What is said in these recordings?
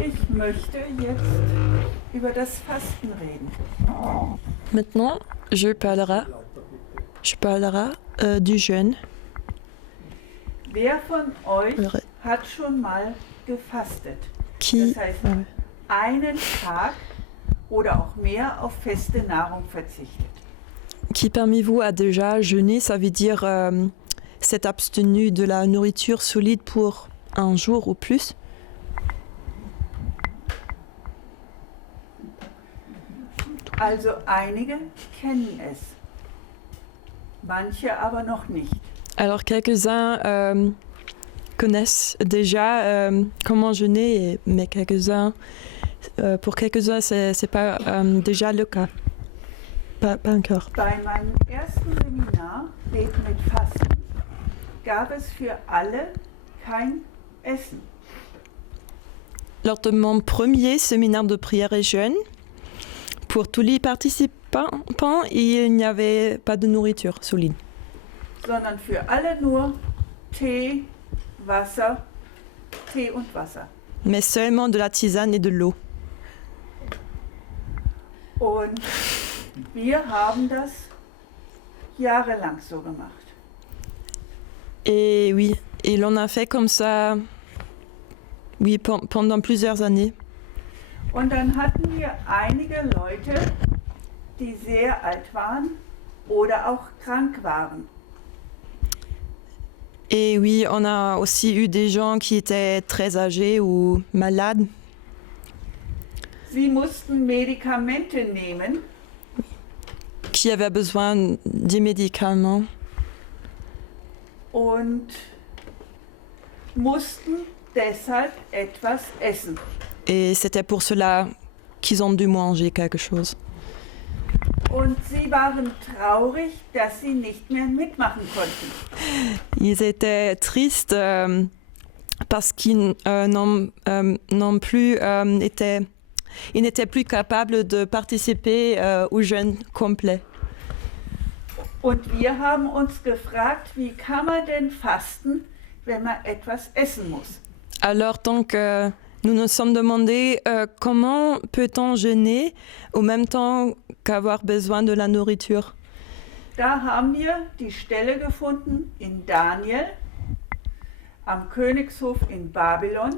Ich möchte jetzt über das Fasten reden. Maintenant, je parlerai du jeûne. Wer von euch Eure- hat schon mal gefastet? Qui, Das heißt, einen Tag oder auch mehr auf feste Nahrung verzichtet. qui parmi vous a déjà jeûné, ça veut dire s'être abstenu de la nourriture solide pour un jour ou plus. Also einige kennen es, manche aber noch nicht. Alors quelques-uns connaissent déjà comment jeûner, mais pour quelques-uns, c'est pas déjà le cas. Pas encore. Bei meinem ersten Seminar Leben mit Fasten gab es für alle kein Essen. Lors de mon premier séminaire de prière et jeûne, pour tous les participants, il n'y avait pas de nourriture solide. Sondern für alle nur Tee, Wasser, Tee und Wasser. Mais seulement de la tisane et de l'eau. Und wir haben das jahrelang so gemacht. Et oui, et l'on a fait comme ça, oui, pendant plusieurs années. Und dann hatten wir einige Leute, die sehr alt waren oder auch krank waren. Et oui, on a aussi eu des gens qui étaient très âgés ou malades. Sie mussten Medikamente nehmen Qui avaient besoin des médicaments und mussten deshalb etwas essen. et c'était pour cela qu'ils ont dû manger quelque chose. Und sie waren traurig, dass sie nicht mehr mitmachen konnten. Ils étaient tristes parce qu'ils ils n'étaient plus capables de participer au jeûne complet. Und wir haben uns gefragt, wie kann man denn fasten, wenn man etwas essen muss? Alors donc, nous nous sommes demandé comment peut-on jeûner au même temps qu'avoir besoin de la nourriture. Da haben wir die Stelle gefunden in Daniel am Königshof in Babylon,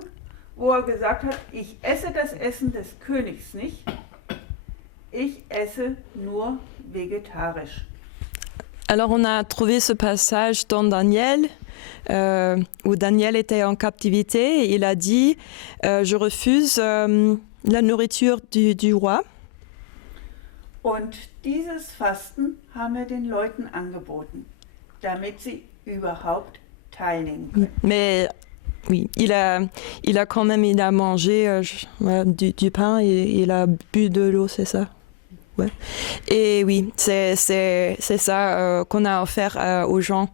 wo er gesagt hat, ich esse das Essen des Königs nicht, ich esse nur vegetarisch. Alors on a trouvé ce passage dans Daniel, où Daniel était en captivité et il a dit je refuse la nourriture du roi. Und dieses Fasten haben wir den Leuten angeboten, damit sie überhaupt teilnehmen können. Mais oui, il a mangé du pain et il a bu de l'eau, c'est ça? Ouais. Et oui, c'est ça qu'on a offert aux gens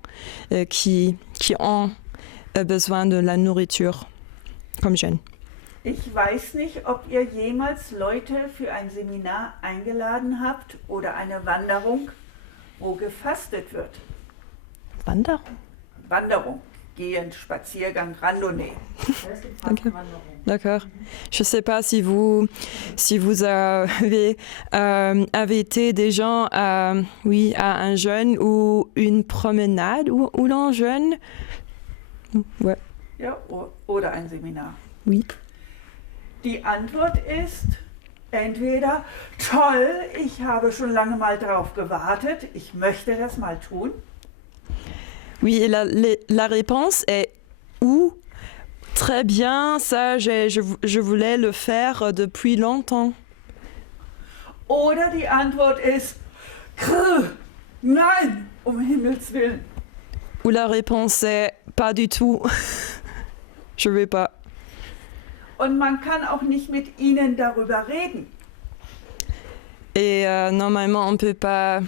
qui ont besoin de la nourriture comme jeûne. Ich weiß nicht, ob ihr jemals Leute für ein Seminar eingeladen habt oder eine Wanderung, wo gefastet wird. Wanderung, gehen, Spaziergang, Randonnée. Okay. D'accord. Je ne sais pas si vous avez invité des gens à un jeûne ou une promenade où l'on jeûne. Ouais. Ja, oder ein Seminar. Oui. Die Antwort ist entweder, toll, ich habe schon lange mal drauf gewartet, ich möchte das mal tun. Oui, et la réponse est ou très bien, ça je voulais le faire depuis longtemps. Oder die Antwort ist, nein, um Himmels Willen. Ou la réponse est pas du tout, je vais pas. Und man kann auch nicht mit ihnen darüber reden. Et normalement, on ne peut pas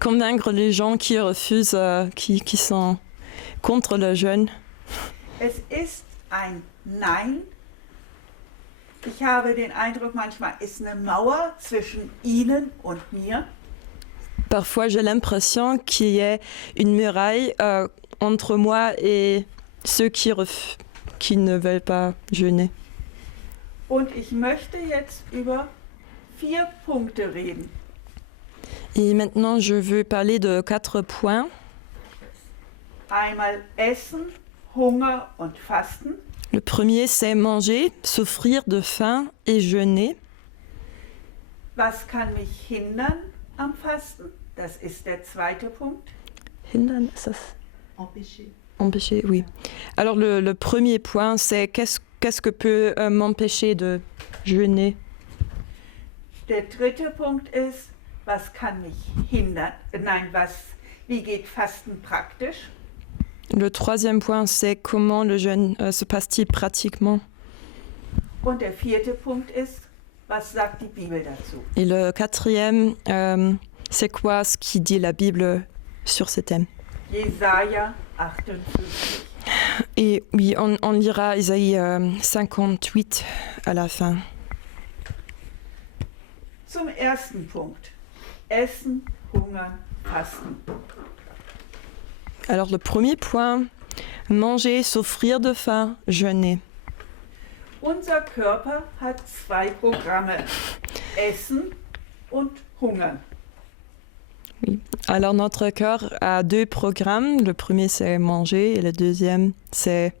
convaincre les gens qui refusent, qui sont contre le jeûne. Es ist ein Nein. Ich habe den Eindruck, manchmal ist eine Mauer zwischen ihnen und mir. Parfois, j'ai l'impression qu'il y a une muraille entre moi et ceux qui ne veulent pas jeûner. Und ich möchte jetzt über 4 Punkte reden. Et maintenant, je veux parler de 4 points. Einmal Essen, Hunger und Fasten. Le premier, c'est manger, souffrir de faim et jeûner. Was kann mich hindern am Fasten? Das ist der zweite Punkt. Hindern, ça Empêcher. empêcher, oui. Alors le premier point, c'est qu'est-ce que peut m'empêcher de jeûner? Der dritte Punkt ist, was kann mich hindern? Wie geht Fasten praktisch? Le troisième point, c'est comment le jeûne se passe-t-il pratiquement? Und der vierte Punkt ist, was sagt die Bibel dazu? Et le quatrième, c'est quoi ce qui dit la Bible sur ces thèmes? Jesaja 58. Et oui, on lira Isaïe 58 à la fin. Zum ersten Punkt. Essen, hungern, fasten. Alors le premier point, manger, souffrir de faim, jeûner. Unser Körper hat 2 Programme. Essen und hungern. Oui. Alors notre cœur a 2 programmes. Le premier, c'est manger et le deuxième, c'est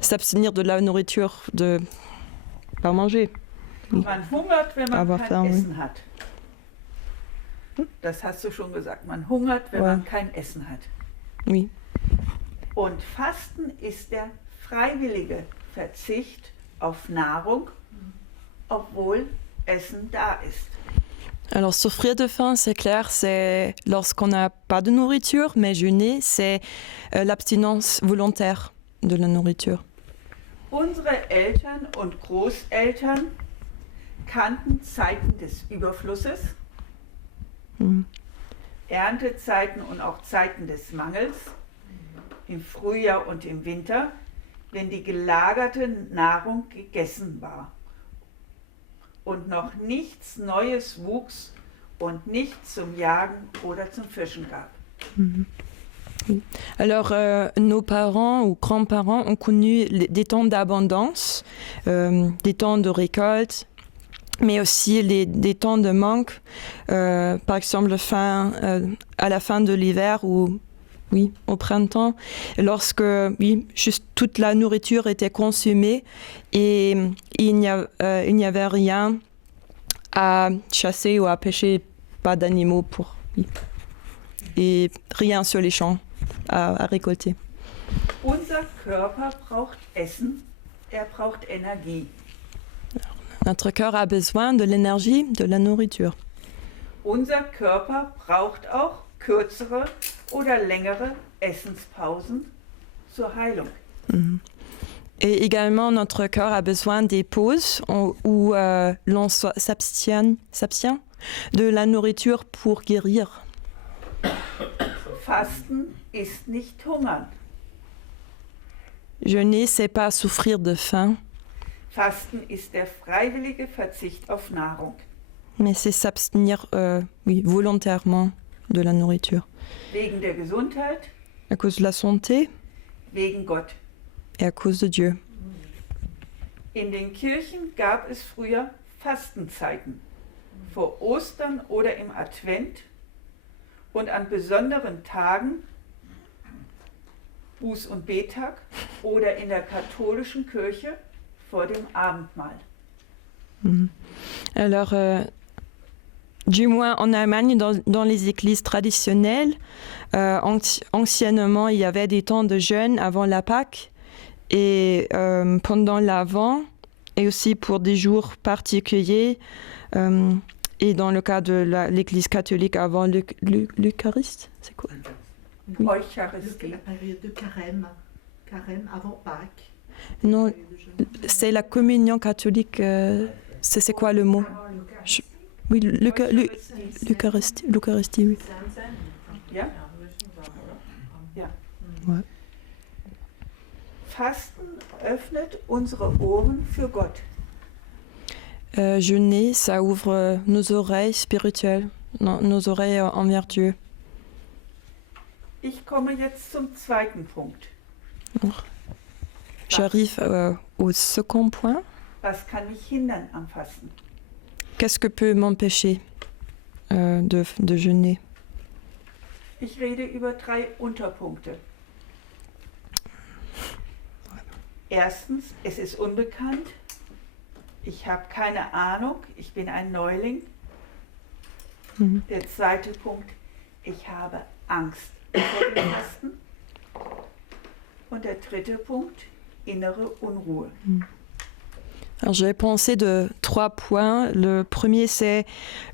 s'abstenir de la nourriture, de pas manger. Man hungert, wenn man Aber kein fahren. Essen hat. Das hast du schon gesagt. Man hungert, wenn Ja. man kein Essen hat. Oui. Und Fasten ist der freiwillige Verzicht auf Nahrung, obwohl Essen da ist. Alors souffrir de faim, c'est clair, c'est lorsqu'on n'a pas de nourriture, mais jeûner, c'est l'abstinence volontaire de la nourriture. Unsere Eltern und Großeltern kannten Zeiten des Überflusses, Mhm. Erntezeiten und auch Zeiten des Mangels, im Frühjahr und im Winter, wenn die gelagerte Nahrung gegessen war und noch nichts Neues wuchs und nichts zum Jagen oder zum Fischen gab. Alors, nos parents ou grands-parents ont connu des temps d'abondance, des temps de récolte, mais aussi des temps de manque, par exemple à la fin de l'hiver ou oui, au printemps, lorsque oui, juste toute la nourriture était consommée et il n'y avait rien à chasser ou à pêcher, pas d'animaux pour oui, et rien sur les champs à récolter. Unser Körper braucht Essen, braucht Energie. Notre cœur a besoin de l'énergie, de la nourriture. Unser Körper braucht auch kürzere oder längere Essenspausen zur Heilung. Mhm. Et également, notre cœur a besoin des pauses où l'on s'abstient de la nourriture pour guérir. Fasten ist nicht hungern. Jeûner, c'est pas souffrir de faim, Fasten ist der freiwillige Verzicht auf Nahrung. mais c'est s'abstenir oui, volontairement de la nourriture. Wegen der Gesundheit, À cause de la santé wegen Gott. et à cause de Dieu. In den Kirchen gab es früher Fastenzeiten. Vor Ostern oder im Advent und an besonderen Tagen, Buß- und Bettag oder in der katholischen Kirche vor dem Abendmahl. Mhm. Alors, du moins en Allemagne, dans les églises traditionnelles, anciennement, il y avait des temps de jeûne avant la Pâque et pendant l'Avent, et aussi pour des jours particuliers. Et dans le cas de l'Église catholique avant l'Eucharistie, c'est quoi? Oui. Eucharistie. La période de carême. Carême avant Pâques. Non, c'est la communion catholique. C'est quoi le mot? Oui, l'Eucharistie, oui. Ja? Ja. Ouais. Fasten öffnet unsere Ohren für Gott. Jeûner, ça ouvre nos oreilles spirituelles, nos oreilles envers Dieu. Ich komme jetzt zum zweiten Punkt. J'arrive au second point. Was kann mich hindern am Fasten? Qu'est-ce que peut m'empêcher de jeûner? Ich rede über 3 Unterpunkte. Erstens, es ist unbekannt. Ich habe keine Ahnung, ich bin ein Neuling. Mhm. Der zweite Punkt, ich habe Angst vor dem Fasten. Und der dritte Punkt, innere Unruhe. Alors j'ai pensé de 3 points. Le premier, c'est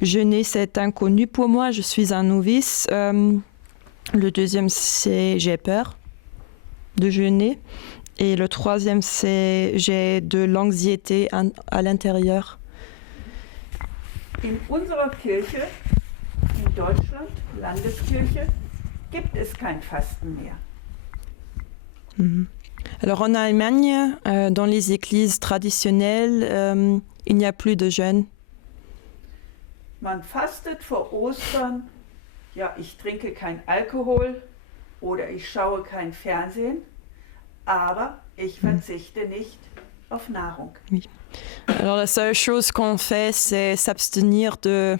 jeûner, c'est inconnu pour moi, je suis un novice. Le deuxième, c'est j'ai peur de jeûner. Et le troisième, c'est j'ai de l'anxiété à l'intérieur. In unserer Kirche, in Deutschland, Landeskirche, gibt es kein Fasten mehr. Mhm. Alors en Allemagne, dans les églises traditionnelles, il n'y a plus de jeûne. Man fastet vor Ostern, ja, ich trinke kein Alkohol oder ich schaue kein Fernsehen, aber ich verzichte nicht auf Nahrung. Alors la seule chose qu'on fait, c'est s'abstenir de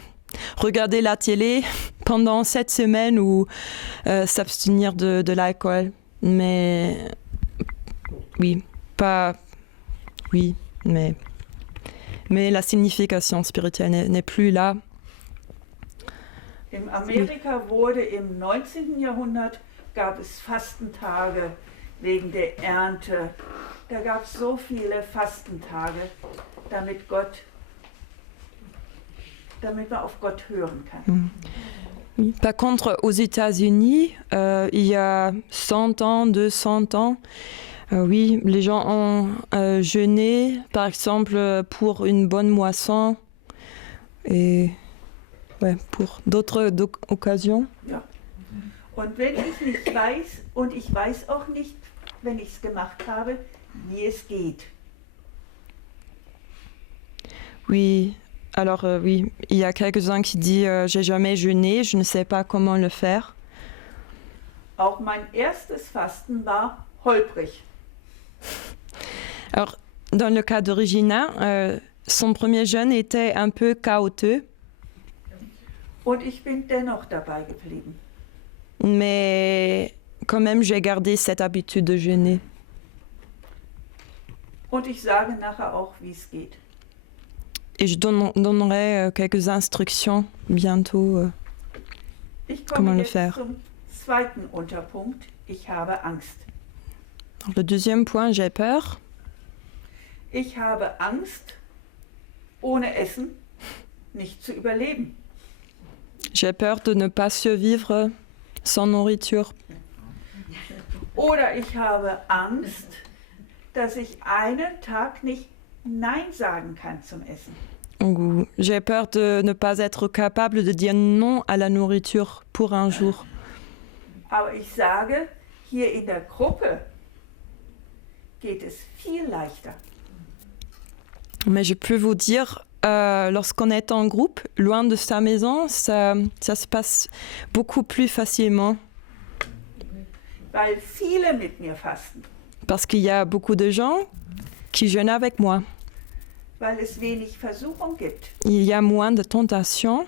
regarder la télé pendant 7 semaines ou s'abstenir de l'alcool. Mais oui, pas... Oui, mais la signification spirituelle n'est plus là. In Amerika wurde im 19. Jahrhundert, gab es Fastentage wegen der Ernte. Da gab es so viele Fastentage, damit man auf Gott hören kann. Oui. Par contre, aux États-Unis, il y a 100 ans, 200 ans, oui, les gens ont jeûné, par exemple, pour une bonne moisson et ouais, pour d'autres occasions. Ja. Und wenn ich nicht weiß, und ich weiß auch nicht, wenn ich es gemacht habe, wie es geht. Oui, alors oui, il y a quelques-uns qui disent j'ai jamais jeûné, je ne sais pas comment le faire. Auch mein erstes Fasten war holprig. Alors, dans le cas d'Origina, son premier jeûne était un peu chaotique, Und ich bin dennoch dabei geblieben. mais quand même j'ai gardé cette habitude de jeûner. Und ich sage nachher auch, wie es geht. Et je donnerai quelques instructions bientôt. Ich Comment komme le jetzt faire? zum zweiten Unterpunkt. Ich habe Angst. Alors, le deuxième point, j'ai peur. Ich habe Angst, ohne Essen nicht zu überleben. J'ai peur de ne pas survivre sans nourriture. Oder ich habe Angst, dass ich einen Tag nicht Nein sagen kann zum Essen. Ou j'ai peur de ne pas être capable de dire non à la nourriture pour un jour. Aber ich sage, hier in der Gruppe geht es viel leichter. Mais je peux vous dire, lorsqu'on est en groupe, loin de sa maison, ça se passe beaucoup plus facilement. Weil viele mit mir fasten. Parce qu'il y a beaucoup de gens qui jeûnent avec moi. Weil es wenig Versuchung gibt. Il y a moins de tentations.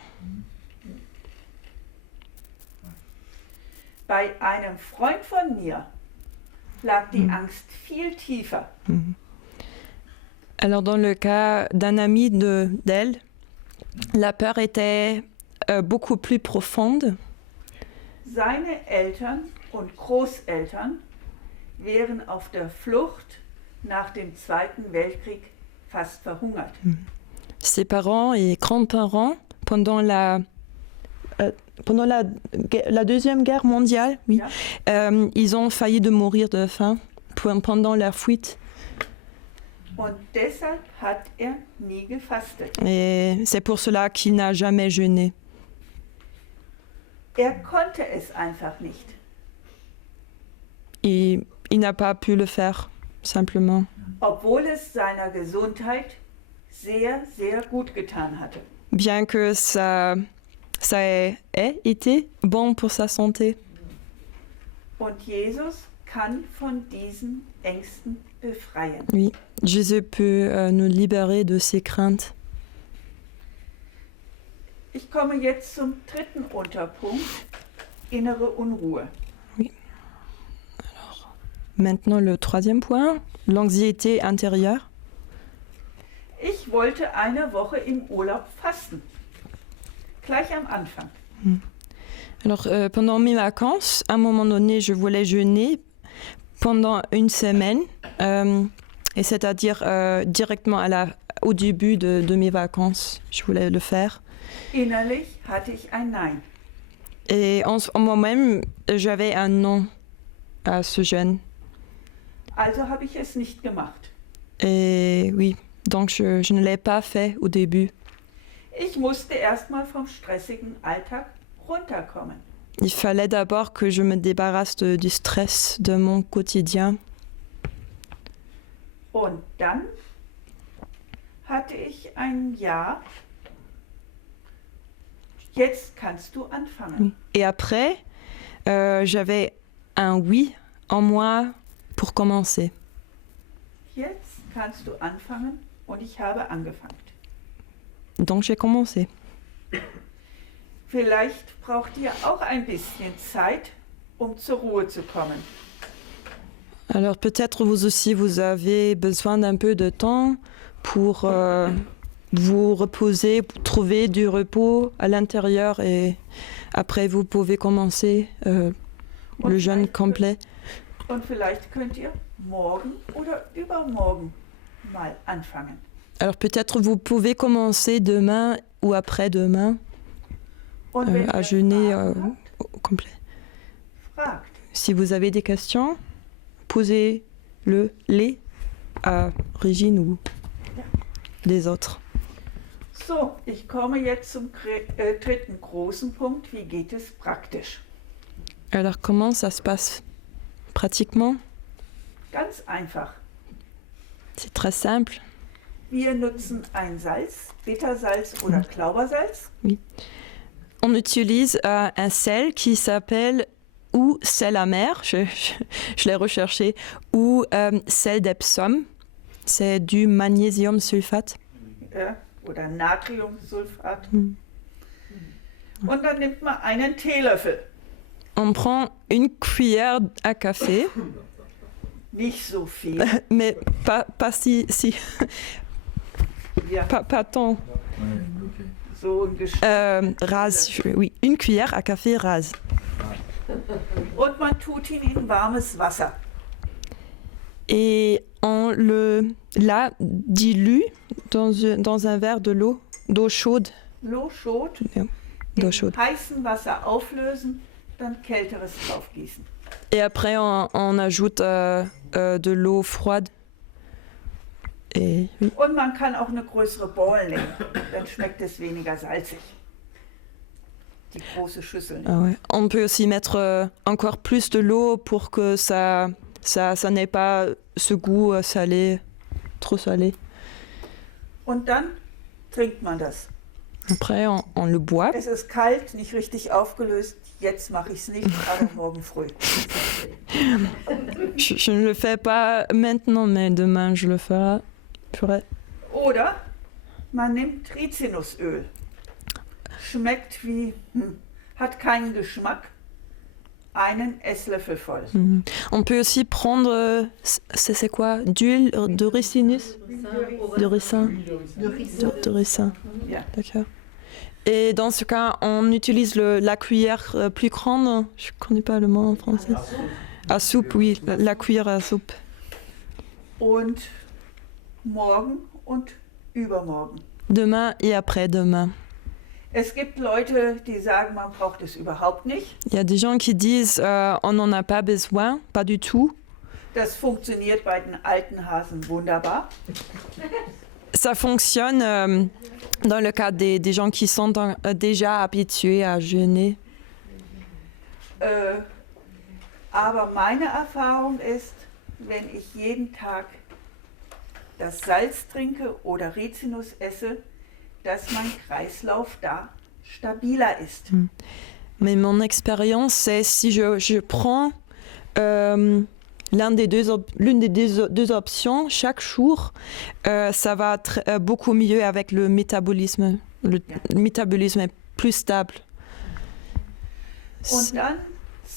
Bei einem Freund von mir lag die Angst viel tiefer. Alors dans le cas d'un ami d'elle, la peur était beaucoup plus profonde. Seine Eltern und Großeltern wären auf der Flucht nach dem Zweiten Weltkrieg fast verhungert. Ses parents et grands-parents, pendant la Deuxième Guerre mondiale, oui, ils ont failli de mourir de faim pendant leur fuite. Und deshalb hat nie gefastet. Et c'est pour cela qu'il n'a jamais jeûné. Konnte es einfach nicht. Il n'a pas pu le faire, simplement. Obwohl es seiner Gesundheit sehr, sehr gut getan hatte. Bien que ça ait été bon pour sa santé. Und Jesus kann von diesen Ängsten befreien. Oui, Jésus peut nous libérer de ses craintes. Ich komme jetzt zum dritten Unterpunkt, innere Unruhe. Maintenant, le troisième point, l'anxiété intérieure. Ich wollte eine Woche im Urlaub fasten. Gleich am Anfang. Alors, pendant mes vacances, à un moment donné, je voulais jeûner pendant une semaine, et c'est-à-dire directement au début de mes vacances, je voulais le faire. Innerlich hatte ich ein Nein. Et en moi-même, j'avais un non à ce jeûne. Also habe ich es nicht gemacht. Et oui, donc je ne l'ai pas fait au début. Ich musste erstmal vom stressigen Alltag runterkommen. Il fallait d'abord que je me débarrasse du stress de mon quotidien. Und dann hatte ich ein Ja. Jetzt kannst du anfangen. Et après, j'avais un oui en moi pour commencer. Jetzt kannst du anfangen und ich habe angefangen. Donc j'ai commencé. Vielleicht braucht ihr auch ein bisschen Zeit, um zur Ruhe zu kommen. Alors peut-être vous aussi, vous avez besoin d'un peu de temps pour vous reposer, pour trouver du repos à l'intérieur et après vous pouvez commencer le jeûne complet. Und vielleicht könnt ihr morgen oder übermorgen mal anfangen. Alors peut-être vous pouvez commencer demain ou après-demain Und wenn à ihr jeûner Fragen au complet. habt, fragt. Si vous avez des questions, posez-les à Régine ou les autres. So, ich komme jetzt zum dritten großen Punkt. Wie geht es praktisch? Alors comment ça se passe pratiquement? Ganz einfach. C'est très simple. Wir nutzen ein Salz, Bittersalz oder Klaubersalz. On utilise un sel qui s'appelle ou sel amer, je l'ai recherché, ou sel d'Epsom. C'est du magnésium sulfate. Ja, oder Natriumsulfat. Mhm. Und dann nimmt man einen Teelöffel. On prend une cuillère à café, Nicht so viel. mais pas si Ja, pas tant. so ein Geschmack. Rase, oui, une cuillère à café rase. Und man tut ihn in warmes Wasser. Et on la dilue dans un verre d'eau chaude. L'eau chaude, Ja, d'eau chaude. in heißem Wasser auflösen, dann kälteres draufgießen. Et après, on ajoute de l'eau froide. Et oui. Und man kann auch eine größere Bowl nehmen, dann schmeckt es weniger salzig. Die große Schüssel. Ah ouais. On peut aussi mettre encore plus de l'eau pour que ça n'ait pas ce goût salé, trop salé. Und dann trinkt man das. Après, on le boit. Es ist kalt, nicht richtig aufgelöst. Jetzt mache ich es nicht, aber morgen früh. Je ne le fais pas maintenant, mais demain je le ferai. Oder man nimmt Rizinusöl. Schmeckt wie, hat keinen Geschmack. Einen Esslöffel voll. Mhm. On peut aussi prendre, c'est quoi? D'huile de ricinus? De ricin. De ricin. Ja. D'accord. Et dans ce cas, on utilise la cuillère plus grande. Je ne connais pas le mot en français. À soupe, oui, la cuillère à soupe. Und morgen und übermorgen. Demain et après-demain. Es gibt Leute, die sagen, man braucht es überhaupt nicht. Il y a des gens qui disent on n'en a pas besoin, pas du tout. Das funktioniert bei den alten Hasen wunderbar. Ça fonctionne dans le cas des gens qui sont déjà habitués à jeûner. Aber meine Erfahrung ist, wenn ich jeden Tag das Salz trinke oder Rizinus esse, dass mein Kreislauf da stabiler ist. Mais mon expérience, c'est si je prends l'une des deux options, chaque jour, ça va beaucoup mieux avec le métabolisme. Le métabolisme est plus stable. Und dann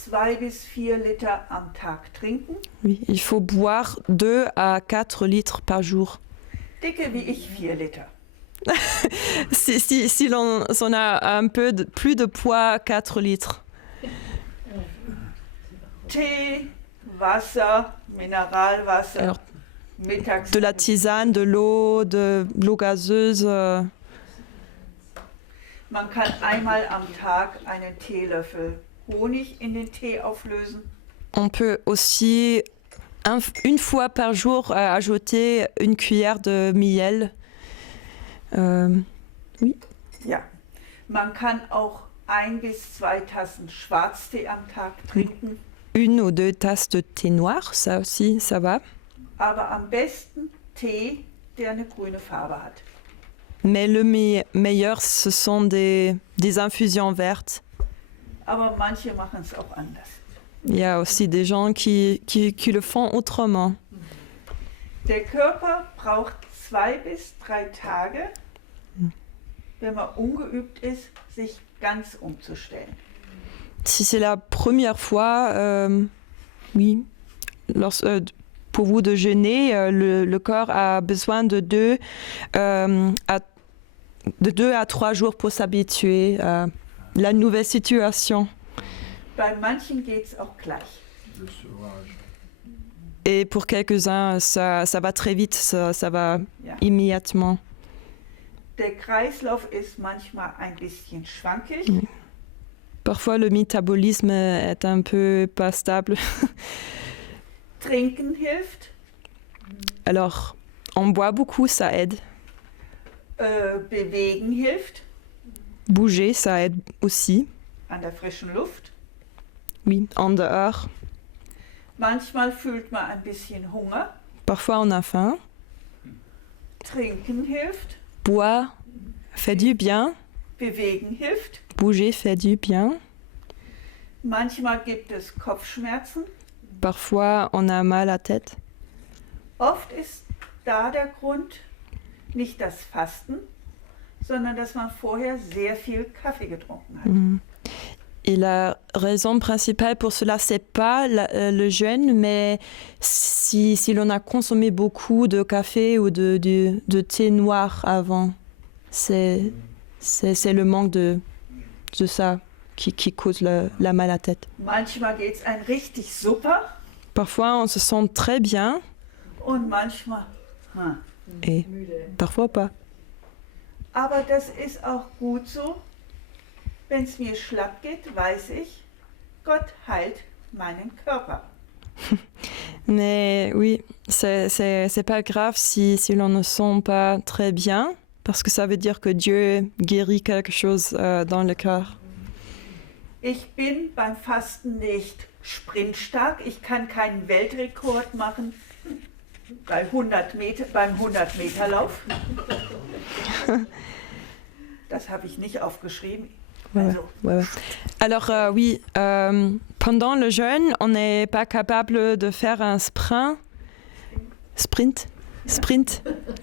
2 bis 4 Liter am Tag trinken. Oui, il faut boire 2 à 4 litres par jour. Dicke wie ich 4 Liter. Si l'on a un peu plus de poids, 4 litres. Tee, Wasser, Mineralwasser, Alors, mittags. de la tisane, de l'eau gazeuse. Man kann einmal am Tag einen Teelöffel Honig in den Tee auflösen. On peut aussi, une fois par jour, ajouter une cuillère de miel. Ja. Man kann auch 1 bis 2 Tassen Schwarztee am Tag trinken. 1 ou 2 tasses de thé noir, ça aussi, ça va. Aber am besten Tee, der eine grüne Farbe hat. Mais le meilleur, ce sont des infusions vertes. Aber manche machen es auch anders. Il y a aussi des gens qui le font autrement. Der Körper braucht 2 bis 3 Tage, wenn man ungeübt ist, sich ganz umzustellen. Si c'est la première fois, oui, pour vous de jeûner, le corps a besoin de 2 à 3 jours pour s'habituer à la nouvelle situation. Bei manchen geht es auch gleich. Et pour quelques-uns, ça va très vite, ça va immédiatement. Der Kreislauf ist manchmal ein bisschen schwankig. Parfois, le métabolisme est un peu pas stable. Trinken hilft. Alors, on boit beaucoup, ça aide. Bewegen hilft. Bouger, ça aide aussi. An der frischen Luft. Oui, en dehors. Manchmal fühlt man ein bisschen Hunger. Parfois, on a faim. Trinken hilft. Boire fait du bien. Bewegen hilft. Bouger fait du bien. Manchmal gibt es Kopfschmerzen. Parfois, on a mal à la tête. Oft ist da der Grund nicht das Fasten, sondern dass man vorher sehr viel Kaffee getrunken hat. Et la raison principale pour cela, c'est pas le jeûne, mais si l'on a consommé beaucoup de café ou de thé noir avant, c'est le manque de ça qui cause la mal à la tête. Manchmal geht's einem richtig super Parfois, on se sent très bien und manchmal. et parfois pas. Aber das ist auch gut so. Wenn es mir schlapp geht, weiß ich, Gott heilt meinen Körper. Mais oui, c'est pas grave si l'on ne sent pas très bien, parce que ça veut dire que Dieu guérit quelque chose dans le cœur. Ich bin beim Fasten nicht sprintstark. Ich kann keinen Weltrekord machen beim 100-Meter-Lauf. Das habe ich nicht aufgeschrieben. Also. Ouais. Alors oui, pendant le jeûne, on n'est pas capable de faire un sprint,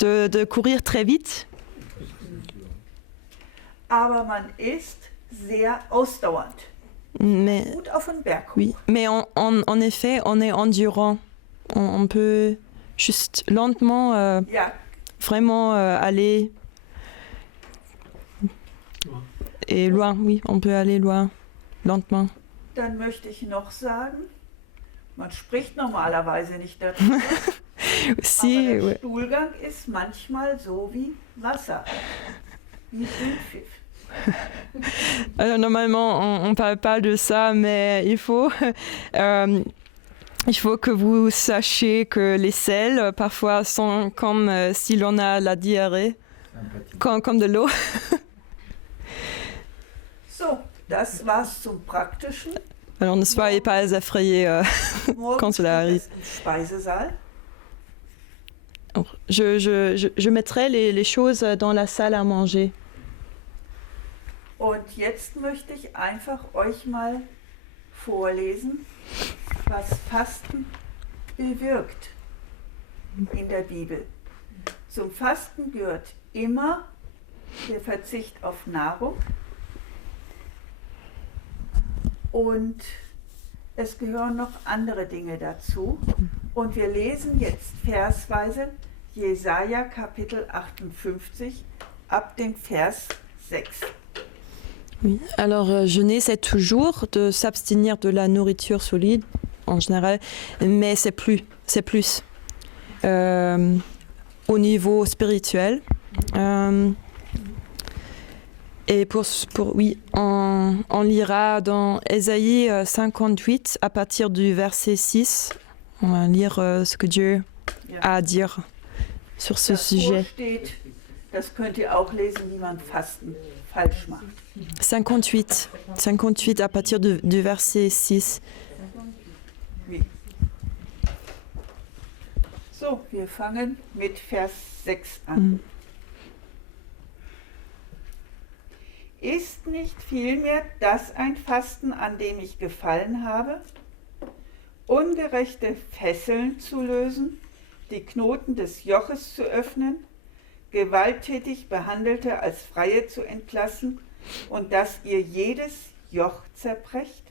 de courir très vite. Aber man ist sehr ausdauernd. Mais, Gut auf den Berg. oui, mais en effet, on est endurant. On peut juste lentement Ja, vraiment aller et loin. Oui, on peut aller loin, lentement. dann möchte ich noch sagen, man spricht normalerweise nicht darüber, Si, aber der ouais. Stuhlgang ist manchmal so wie Wasser, wie Dünnpfiff. Alors, normalement, on parle pas de ça, mais il faut que vous sachiez que les selles, parfois, sont comme si l'on a la diarrhée, comme de l'eau. So, das war's zum Praktischen. Alors, ne soyez pas effrayés Morgen quand cela steht arrive. es im Speisesaal. Alors, je mettrai les choses dans la salle à manger. Und jetzt möchte ich einfach euch mal vorlesen, was Fasten bewirkt in der Bibel. Zum Fasten gehört immer der Verzicht auf Nahrung und es gehören noch andere Dinge dazu. Und wir lesen jetzt versweise Jesaja Kapitel 58 ab dem Vers 6. Oui. Alors, jeûner, c'est toujours de s'abstenir de la nourriture solide, en général, mais c'est plus. Au niveau spirituel. Et on lira dans Ésaïe 58, à partir du verset 6, on va lire ce que Dieu a à dire sur ce sujet. Steht, das könnt ihr auch lesen, wie man Fasten falsch macht. 58 à partir du verset 6. Oui. So, wir fangen mit Vers 6 an. Ist nicht vielmehr das ein Fasten, an dem ich gefallen habe? Ungerechte Fesseln zu lösen, die Knoten des Joches zu öffnen, gewalttätig Behandelte als Freie zu entlassen und dass ihr jedes Joch zerbrecht?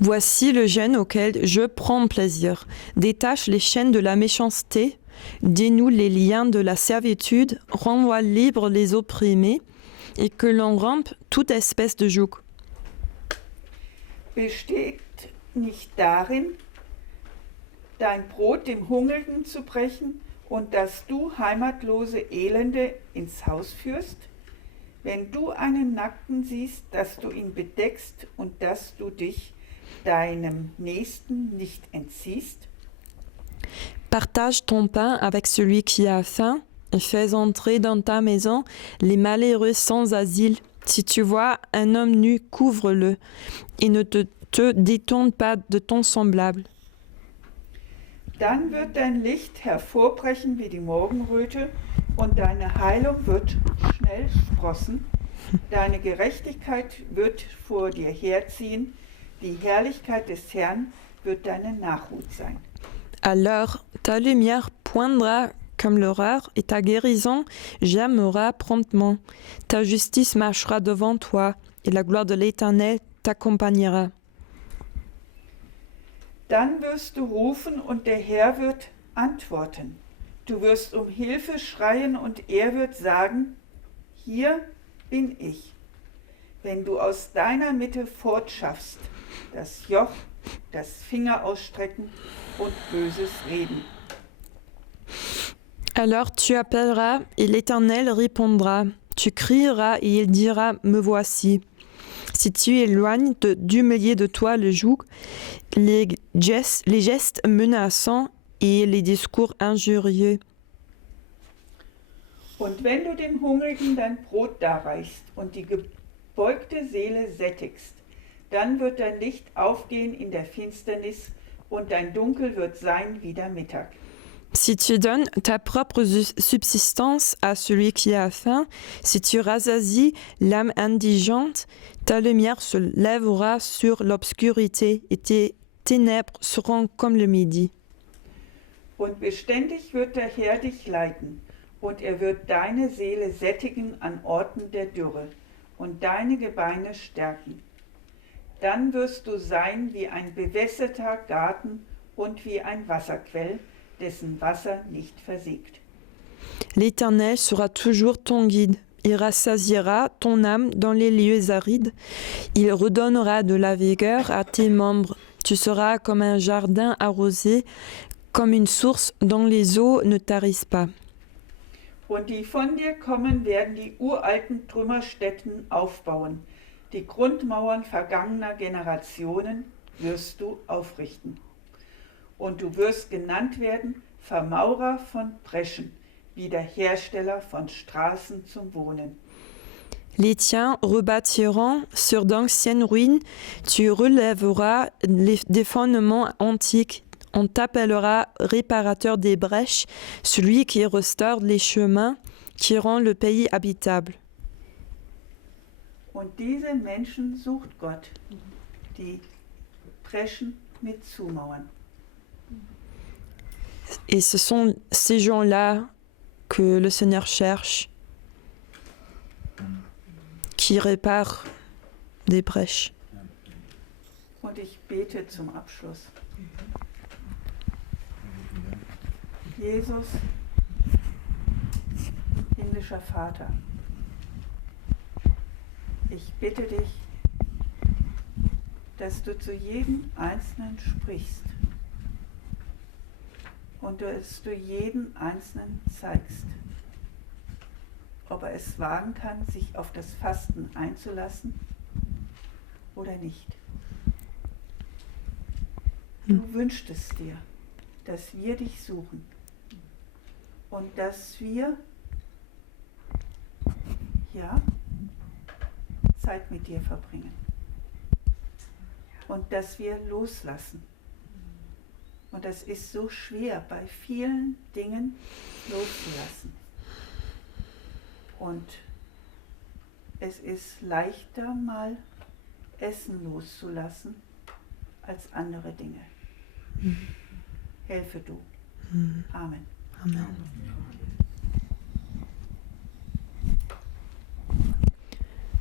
Voici le jeûne auquel je prends plaisir. Détache les chaînes de la méchanceté, dénoue les liens de la servitude, renvoie libres les opprimés, et que l'on rompe toute espèce de joug. Besteht nicht darin, dein Brot dem Hungernden zu brechen und dass du heimatlose Elende ins Haus führst? Wenn du einen Nackten siehst, dass du ihn bedeckst und dass du dich deinem Nächsten nicht entziehst? Partage ton pain avec celui qui a faim et fais entrer dans ta maison les malheureux sans asile. Si tu vois un homme nu, couvre-le et ne te détourne pas de ton semblable. Dann wird dein Licht hervorbrechen wie die Morgenröte und deine Heilung wird schnell sprossen. Deine Gerechtigkeit wird vor dir herziehen. Die Herrlichkeit des Herrn wird deine Nachhut sein. Alors ta lumière poindra comme l'aurore et ta guérison germera promptement. Ta justice marchera devant toi et la gloire de l'Éternel t'accompagnera. Dann wirst du rufen und der Herr wird antworten. Du wirst um Hilfe schreien und er wird sagen, hier bin ich. Wenn du aus deiner Mitte fortschaffst, das Joch, das Finger ausstrecken und Böses reden. Alors tu appelleras et l'Éternel répondra. Tu crieras et il dira, me voici. Si tu éloignes du milieu de toi le joug, les gestes menaçants et les discours injurieux. Und wenn du dem Hungrigen dein Brot darreichst und die gebeugte Seele sättigst, dann wird dein Licht aufgehen in der Finsternis und dein Dunkel wird sein wie der Mittag. Si tu donnes ta propre subsistance à celui qui a faim, si tu rassasies l'âme indigente, ta lumière se lèvera sur l'obscurité et tes ténèbres seront comme le midi. Und beständig wird der Herr dich leiten, und er wird deine Seele sättigen an Orten der Dürre und deine Gebeine stärken. Dann wirst du sein wie ein bewässerter Garten und wie ein Wasserquell, dessen Wasser nicht versiegt. L'Éternel sera toujours ton guide. Il rassasiera ton âme dans les lieux arides. Il redonnera de la vigueur à tes membres. Tu seras comme un jardin arrosé, comme une source dont les eaux ne tarissent pas. Und die von dir kommen, werden die uralten Trümmerstätten aufbauen. Die Grundmauern vergangener Generationen wirst du aufrichten. Und du wirst genannt werden Vermaurer von Breschen, Wiederhersteller von Straßen zum Wohnen. Les tiens rebâtiront sur d'anciennes ruines, tu relèveras des fondements antiques. On t'appellera réparateur des brèches, celui qui restaure les chemins, qui rend le pays habitable. Und diese Menschen sucht Gott, die Breschen mit zumauern. Et ce sont ces gens-là que le Seigneur cherche, qui réparent des brèches. Und ich bete zum Abschluss. Jesus, himmlischer Vater, ich bitte dich, dass du zu jedem Einzelnen sprichst und dass du jedem Einzelnen zeigst, ob er es wagen kann, sich auf das Fasten einzulassen oder nicht. Du wünschtest dir, dass wir dich suchen und dass wir Zeit mit dir verbringen und dass wir loslassen. Und das ist so schwer, bei vielen Dingen loszulassen. Und es ist leichter, mal Essen loszulassen, als andere Dinge. Helfe du. Amen. Amen.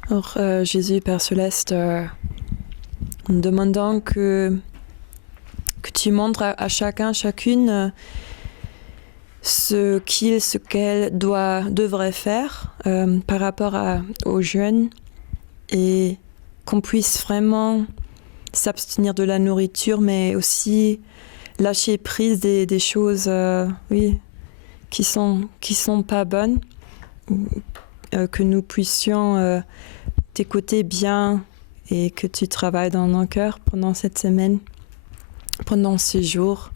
Alors Jésus, Père Céleste, en demandant que tu montres à chacun, chacune ce qu'il, ce qu'elle devrait faire par rapport aux jeunes et qu'on puisse vraiment s'abstenir de la nourriture, mais aussi lâcher prise des choses qui sont pas bonnes, que nous puissions t'écouter bien et que tu travailles dans nos cœurs pendant cette semaine, pendant ces jours,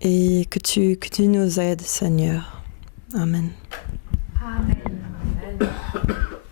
et que tu nous aides, Seigneur. Amen. Amen.